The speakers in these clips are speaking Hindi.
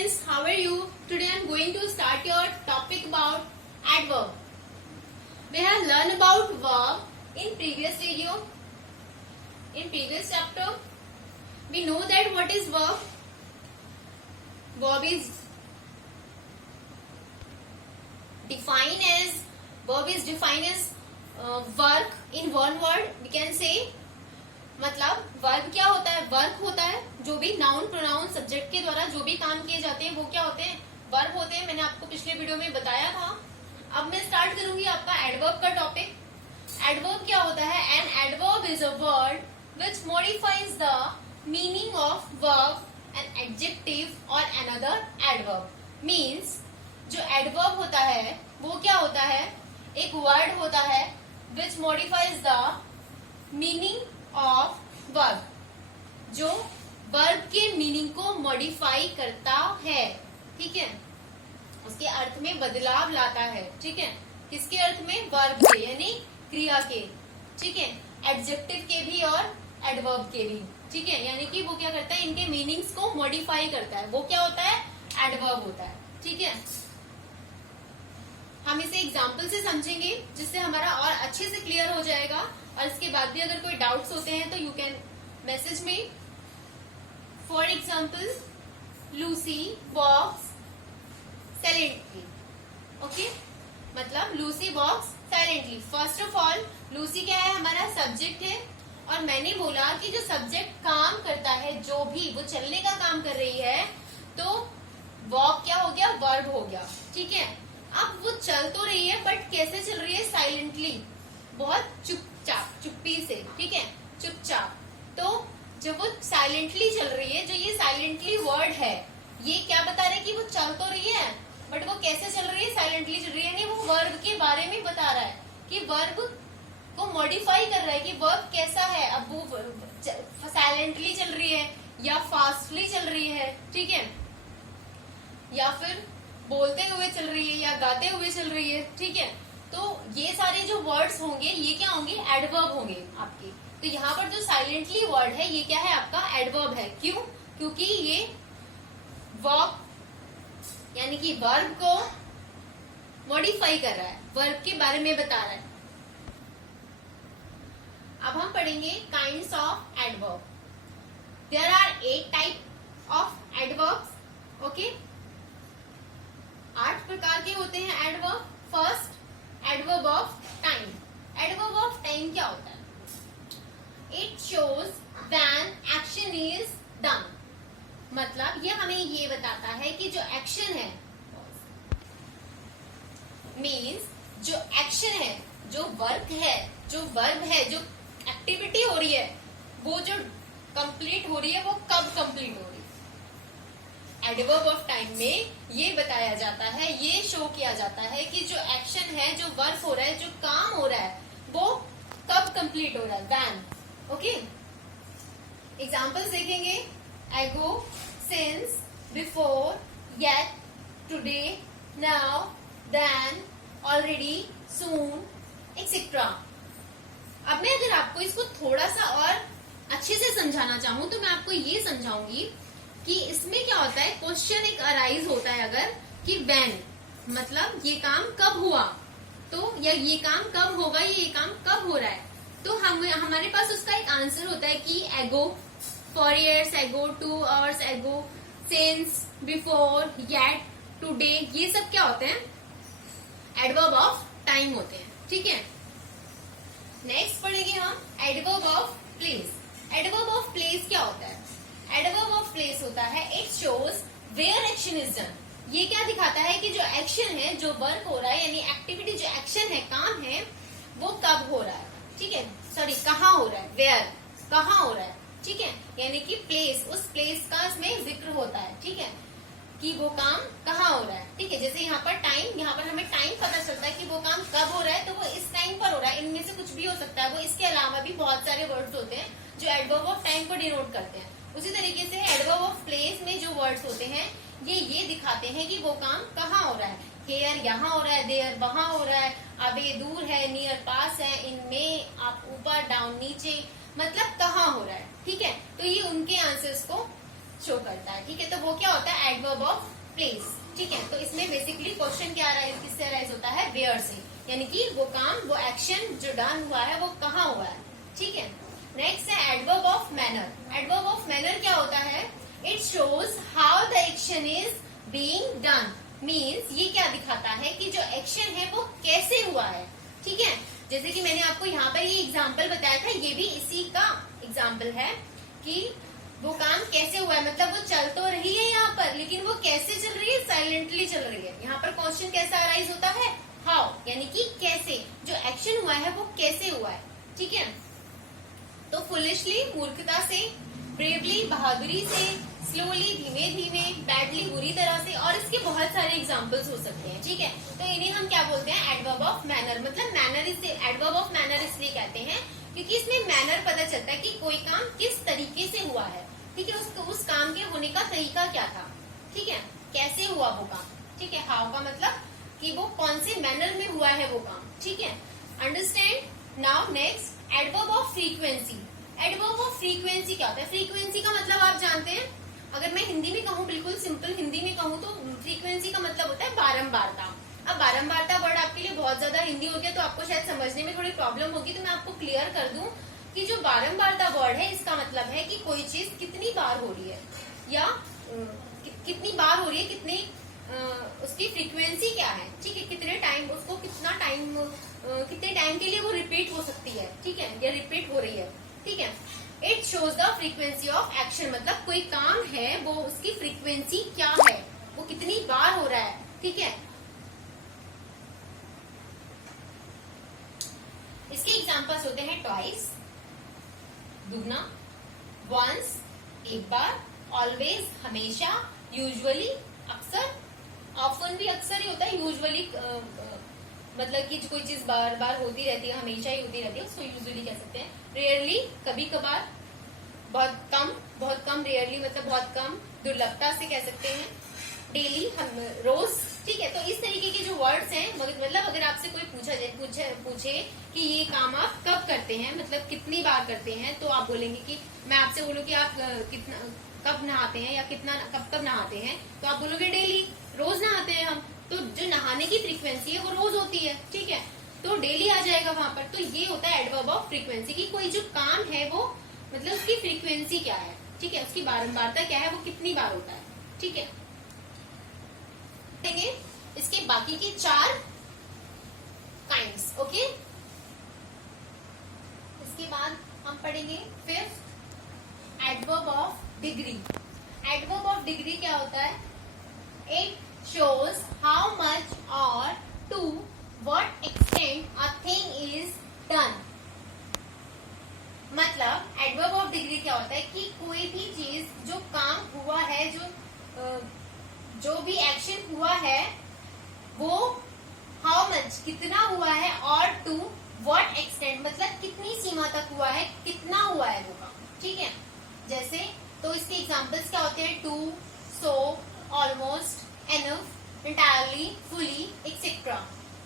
students, how are you? Today I am going to start your topic about adverb. We have learned about verb in previous video. In previous chapter, we know that what is verb. Verb is defined as work in one word. We can say मतलब वर्ब क्या होता है? वर्क होता है जो भी नाउन प्रोनाउन सब्जेक्ट के द्वारा जो भी काम किए जाते हैं वो क्या होते हैं? वर्ब होते हैं. मैंने आपको पिछले वीडियो में बताया था. अब मैं स्टार्ट करूंगी आपका एडवर्ब का टॉपिक. एडवर्ब क्या होता है? An adverb is a word which modifies the meaning of verb, an adjective और अनदर एडवर्ब. मीन्स जो एडवर्ब होता है वो क्या होता है? एक वर्ड होता है which modifies the meaning of verb, जो वर्ब के मीनिंग को मॉडिफाई करता है. ठीक है, उसके अर्थ में बदलाव लाता है. ठीक है, किसके अर्थ में? वर्ब के यानी क्रिया के. ठीक है, एडजेक्टिव के भी और एडवर्ब के भी. ठीक है, यानी कि वो क्या करता है? इनके मीनिंग्स को मॉडिफाई करता है. वो क्या होता है? एडवर्ब होता है. ठीक है, हम इसे एग्जाम्पल से समझेंगे जिससे हमारा और अच्छे से क्लियर हो जाएगा. और इसके बाद भी अगर कोई डाउट्स होते हैं तो you can message me. For example, Lucy walks silently. Okay, मतलब Lucy walks silently. First of all, Lucy क्या है? हमारा सब्जेक्ट है. और मैंने बोला कि जो सब्जेक्ट काम करता है, जो भी वो चलने का काम कर रही है, तो वॉक क्या हो गया? वर्ब हो गया. ठीक है, अब वो चल तो रही है बट कैसे चल रही है? साइलेंटली, बहुत चुपचाप, चुप्पी से. ठीक है, चुपचाप. तो जब वो साइलेंटली चल रही है, जो ये साइलेंटली वर्ड है, ये क्या बता रहा है कि वो चल तो रही है बट वो कैसे चल रही है? साइलेंटली चल रही है. यानी वो वर्ब के बारे में बता रहा है कि वर्ब को मॉडिफाई कर रहा है कि वर्ब कैसा है. अब वो साइलेंटली चल रही है या फास्टली चल रही है. ठीक है, या फिर बोलते हुए चल रही है या गाते हुए चल रही है. ठीक है, तो ये सारे जो वर्ड्स होंगे ये क्या होंगे? एडवर्ब होंगे आपके. तो यहाँ पर जो साइलेंटली वर्ड है ये क्या है? आपका एडवर्ब है. क्यों? क्योंकि ये वर्ब यानी कि वर्ब को मॉडिफाई कर रहा है, वर्ब के बारे में बता रहा है. अब हम पढ़ेंगे kinds of adverb. There are 8 type of adverbs. Okay, 8 प्रकार के होते हैं adverb. First, adverb of time. Adverb of time क्या होता है? It shows when action is done. मतलब ये हमें ये बताता है कि जो एक्शन है, मीन्स जो एक्शन है, जो वर्क है, जो वर्ब है, जो एक्टिविटी हो रही है, वो जो कंप्लीट हो रही है वो कब कंप्लीट हो रही है? एडवर्ब ऑफ टाइम में ये बताया जाता है, ये शो किया जाता है कि जो एक्शन है, जो वर्क हो रहा है, जो काम हो रहा है, वो कब कंप्लीट हो रहा है? व्हेन. ओके, एग्जांपल्स देखेंगे. Ago, since, before, yet, today, now, then, already, soon, etcetera. अब मैं अगर आपको इसको थोड़ा सा और अच्छे से समझाना चाहूँ तो मैं आपको ये समझाऊंगी कि इसमें क्या होता है? क्वेश्चन एक अराइज होता है अगर कि व्हेन, मतलब ये काम कब हुआ, तो या ये काम कब होगा, ये काम कब हो रहा है, तो हमारे पास उसका एक आंसर होता है कि एगो, 4 years एगो, 2 hours एगो, सिंस, बिफोर, येट, टुडे. ये सब क्या होते हैं? एडवर्ब ऑफ टाइम होते हैं. ठीक है, नेक्स्ट पढ़ेंगे हम adverb of place. Adverb of place क्या होता है? एडवर्ब ऑफ प्लेस होता है it shows where action is done. ये क्या दिखाता है कि जो एक्शन है, जो वर्क हो रहा है, यानी एक्टिविटी, जो एक्शन है, काम है, वो कब हो रहा है. ठीक है, सॉरी, कहाँ हो रहा है? वेयर, कहाँ हो रहा है. ठीक है, यानी कि प्लेस, उस प्लेस का इसमें जिक्र होता है. ठीक है, कि वो काम कहाँ हो रहा है. ठीक है, जैसे यहाँ पर टाइम, यहाँ पर हमें टाइम पता चलता है कि वो काम कब हो रहा है, तो वो इस टाइम पर हो रहा है. इनमें से कुछ भी हो सकता है. वो इसके अलावा भी बहुत सारे वर्ड्स होते हैं जो एडवर्ब ऑफ टाइम को डिनोट करते हैं. उसी तरीके से एडवर्ब ऑफ प्लेस में जो वर्ड्स होते हैं ये दिखाते हैं कि वो काम कहाँ हो रहा है. हेयर यहाँ हो रहा है, देयर वहां हो रहा है, अवे दूर है, नियर पास है, इनमें, आप ऊपर, डाउन नीचे, मतलब कहाँ हो रहा है. ठीक है, तो ये उनके आंसर्स को शो करता है, ठीक है। तो वो क्या होता है, एडवर्ब ऑफ प्लेस, ठीक है। तो इसमें बेसिकली क्वेश्चन क्या किससे अराइज होता है, वेयर से, यानी कि वो काम, वो एक्शन जो डन हुआ है वो कहाँ हुआ है, ठीक है। नेक्स्ट है adverb of manner. Adverb of manner क्या होता है, it shows how the action is being done, means ये क्या दिखाता है कि जो एक्शन है वो कैसे हुआ है, ठीक है। जैसे कि मैंने आपको यहाँ पर ये एग्जाम्पल बताया था, ये भी इसी का एग्जाम्पल है कि वो काम कैसे हुआ है, मतलब वो चल तो रही है यहाँ पर, लेकिन वो कैसे चल रही है, साइलेंटली चल रही है। यहाँ पर क्वेश्चन कैसा अराइज होता है, हाउ, यानी कि कैसे, जो एक्शन हुआ है वो कैसे हुआ है, ठीक है। तो फुलिशली मूर्खता से, ब्रेवली बहादुरी से, स्लोली धीमे धीमे, बैडली बुरी तरह से, और इसके बहुत सारे एग्जाम्पल्स हो सकते हैं, ठीक है। तो इन्हें हम क्या बोलते हैं, एडवर्ब ऑफ मैनर। मतलब मैनर इसे एडवर्ब ऑफ मैनर इसलिए कहते हैं क्योंकि इसमें मैनर पता चलता है कि कोई काम किस तरीके से हुआ है, ठीक है। उस काम के होने का तरीका क्या था, ठीक है, कैसे हुआ वो काम, ठीक है। हाउ का मतलब कि वो कौन से मैनर में हुआ है वो काम, ठीक है। Understand. Now next adverb of frequency. Adverb of frequency क्या होता है, फ्रीक्वेंसी का मतलब आप जानते हैं, अगर मैं हिंदी में कहूँ, बिल्कुल सिंपल हिंदी में कहूँ, तो फ्रीक्वेंसी का मतलब होता है बारंबारता। अब बारंबारता वर्ड आपके लिए बहुत ज्यादा हिंदी हो गया तो आपको शायद समझने में थोड़ी प्रॉब्लम होगी, तो मैं आपको क्लियर कर दूं कि जो बारंबारता वर्ड है इसका मतलब है कि कोई चीज कितनी बार हो रही है, या कितनी बार हो रही है, कितनी उसकी फ्रीक्वेंसी क्या है, ठीक है, कितने टाइम उसको, कितना टाइम, कितने टाइम के लिए वो रिपीट हो सकती है, ठीक है, या रिपीट हो रही है, ठीक है। It shows the frequency of action, मतलब कोई काम है वो उसकी फ्रीक्वेंसी क्या है, वो कितनी बार हो रहा है, ठीक है। इसके एग्जांपल्स होते हैं ट्वाइस दुगना, वंस एक बार, ऑलवेज हमेशा, यूजुअली अक्सर, ऑफन भी अक्सर ही होता है, यूजुअली मतलब कि कोई चीज बार बार होती रहती है, हमेशा ही होती रहती है, उसको यूजुअली कह सकते हैं। रेयरली कभी कभार, बहुत कम, रेयरली मतलब बहुत कम, दुर्लभता से कह सकते हैं। डेली हम रोज, ठीक है। तो इस तरीके के जो वर्ड्स हैं, मतलब अगर आपसे कोई पूछे कि ये काम आप कब करते हैं, मतलब कितनी बार करते हैं, तो आप बोलेंगे कि मैं आपसे बोलूँ कि आप कितना कब नहाते हैं या कितना कब नहाते हैं, तो आप बोलोगे डेली, रोज नहाते हैं हम। तो जो नहाने की फ्रीक्वेंसी है वो रोज होती है, ठीक है, तो डेली आ जाएगा वहां पर। तो ये होता है एडवर्ब ऑफ फ्रीक्वेंसी की कोई जो काम है वो, मतलब उसकी फ्रीक्वेंसी क्या है, ठीक है, उसकी बारंबारता क्या है, वो कितनी बार होता है, ठीक है। इसके बाकी की 4 काइंड्स, ओके। इसके बाद हम पढ़ेंगे 5th adverb of degree. Adverb of degree क्या होता है, इट शोज हाउ मच और to what extent a thing is done. मतलब एडवर्ब ऑफ डिग्री क्या होता है कि कोई भी चीज जो काम हुआ है, जो भी एक्शन हुआ है वो हाउ मच कितना हुआ है, और टू व्हाट एक्सटेंट मतलब कितनी सीमा तक हुआ है, कितना हुआ है वो काम, ठीक है। जैसे तो इसके एग्जांपल्स क्या होते हैं, too, so, almost, enough, entirely, fully, etcetera,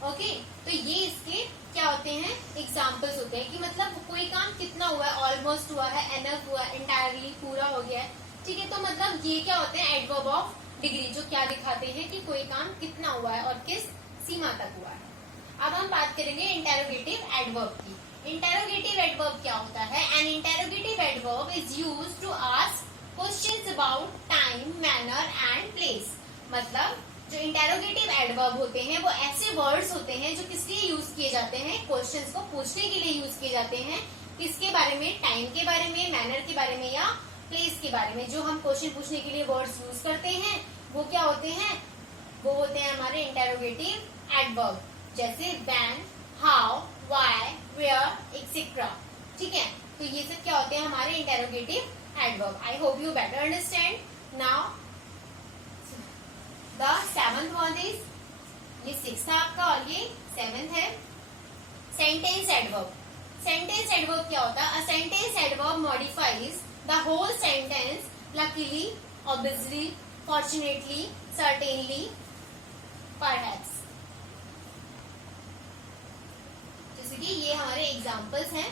okay. तो ये इसके क्या होते हैं, एग्जांपल्स होते हैं कि मतलब कोई काम कितना हुआ है, ऑलमोस्ट हुआ है, एनफ हुआ है, एंटायरली पूरा हो गया है, ठीक है। तो मतलब ये क्या होते हैं, एडवर्ब ऑफ डिग्री, जो क्या दिखाते हैं कि कोई काम कितना हुआ है और किस सीमा तक हुआ है। अब हम बात करेंगे इंटेरोगेटिव एडवर्ब की। इंटेरोगेटिव एडवर्ब क्या होता है, an interrogative adverb is used to ask questions about time, manner and place. मतलब जो इंटेरोगेटिव एडवर्ब होते हैं वो ऐसे वर्ड्स होते हैं जो किस लिए यूज किए जाते हैं, क्वेश्चंस को पूछने के लिए यूज किए जाते हैं। किसके बारे में, टाइम के बारे में, मैनर के बारे में या प्लेस के बारे में। जो हम क्वेश्चन पूछने के लिए वर्ड्स यूज करते हैं वो क्या होते हैं, वो होते हैं हमारे interrogative adverb, when how, why, where, वेयर, एक्सेट्रा, ठीक है। तो ये सब क्या होते हैं हमारे interrogative adverb. I hope you better understand. Now the 7th one is, ये 6th है आपका और ये 7th है, सेंटेंस एडवर्ब। सेंटेंस एडवर्ब क्या होता है, a sentence adverb modifies the whole sentence, luckily, obviously, fortunately, certainly, perhaps. जैसे कि ये हमारे एग्जांपल्स हैं,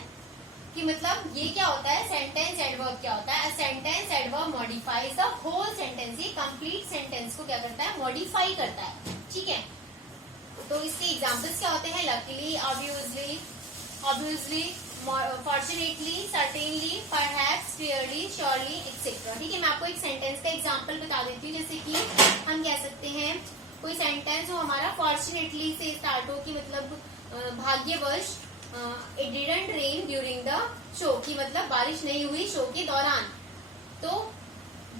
कि मतलब ये क्या होता है, सेंटेंस एडवर्ब क्या होता है, sentence adverb modifies the whole sentence, ये कंप्लीट सेंटेंस को क्या करता है, मॉडिफाई करता है, ठीक है। तो इसके एग्जांपल्स क्या होते हैं, luckily, obviously, fortunately, certainly, perhaps, clearly, surely, etcetera, ठीक है। मैं आपको एक सेंटेंस का एग्जांपल बता देती हूँ, जैसे कि हम कह सकते हैं कोई सेंटेंस हो हमारा फॉर्चुनेटली से स्टार्ट हो, कि मतलब भाग्यवश it didn't rain during the show, की मतलब बारिश नहीं हुई शो के दौरान। तो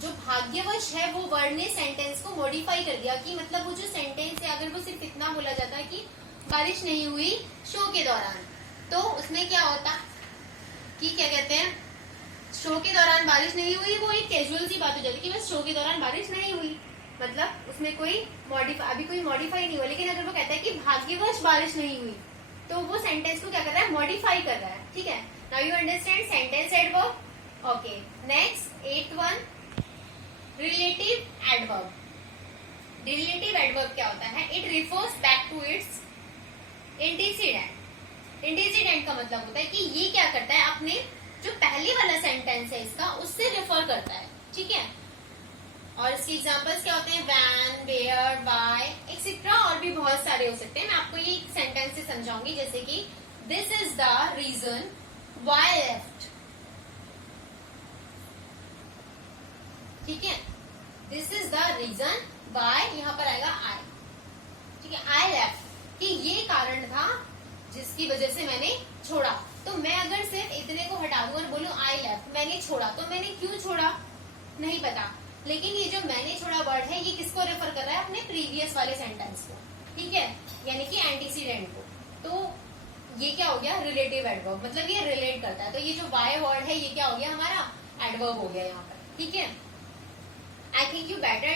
जो भाग्यवश है वो वर्ड ने सेंटेंस को मॉडिफाई कर दिया, कि मतलब वो जो सेंटेंस है अगर वो सिर्फ इतना बोला जाता है कि बारिश नहीं हुई शो के दौरान, तो उसमें क्या होता कि क्या कहते हैं, शो के दौरान बारिश नहीं हुई, वो एक कैजुअल सी बात हो जाती है कि बस शो के दौरान बारिश नहीं हुई, मतलब उसमें कोई अभी कोई मॉडिफाई नहीं हुआ। लेकिन अगर वो कहता है कि भाग्यवश बारिश नहीं हुई, तो वो सेंटेंस को क्या कर रहा है, मॉडिफाई कर रहा है, ठीक है। Now you understand sentence adverb. Okay, next 8.1 relative adverb. Relative adverb क्या होता है, it refers back to its antecedent. Antecedent का मतलब होता है कि ये क्या करता है, अपने जो पहले वाला सेंटेंस है इसका उससे रेफर करता है, ठीक है। और इसके एग्जांपल्स क्या होते हैं, वैन, वेयर, बाय, एक्सेट्रा, और भी बहुत सारे हो सकते हैं। मैं आपको ये सेंटेंस से समझाऊंगी, जैसे कि this is the reason why left, ठीक है। This is the reason why, यहाँ पर आएगा आई, ठीक है, आई लेफ्ट, कि ये कारण था जिसकी वजह से मैंने छोड़ा। तो मैं अगर सिर्फ इतने को हटा दूं और बोलूं आई लेफ्ट, मैंने छोड़ा, तो मैंने क्यों छोड़ा नहीं पता, लेकिन ये जो मैंने छोड़ा वर्ड है ये किसको रेफर कर रहा है, अपने प्रीवियस वाले सेंटेंस को, ठीक है, यानी कि एंटीसीडेंट को। तो ये क्या हो गया, रिलेटिव एडवर्ब, मतलब ये रिलेट करता है। तो ये जो वाई वर्ड है ये क्या हो गया, हमारा एडवर्ब हो गया यहाँ पर, ठीक है। I think you better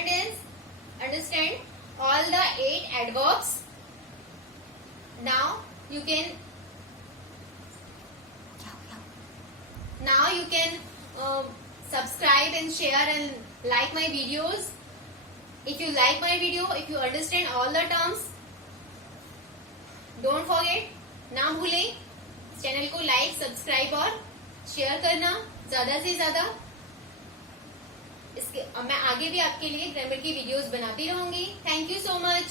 understand all the 8 adverbs. Now you can subscribe and share and like my videos. If you like my video, if you understand all the terms, don't forget, ना भूलें इस चैनल को लाइक, सब्सक्राइब और शेयर करना ज्यादा से ज्यादा। इसके मैं आगे भी आपके लिए ग्रामर की वीडियोस बनाती रहूंगी। Thank you so much.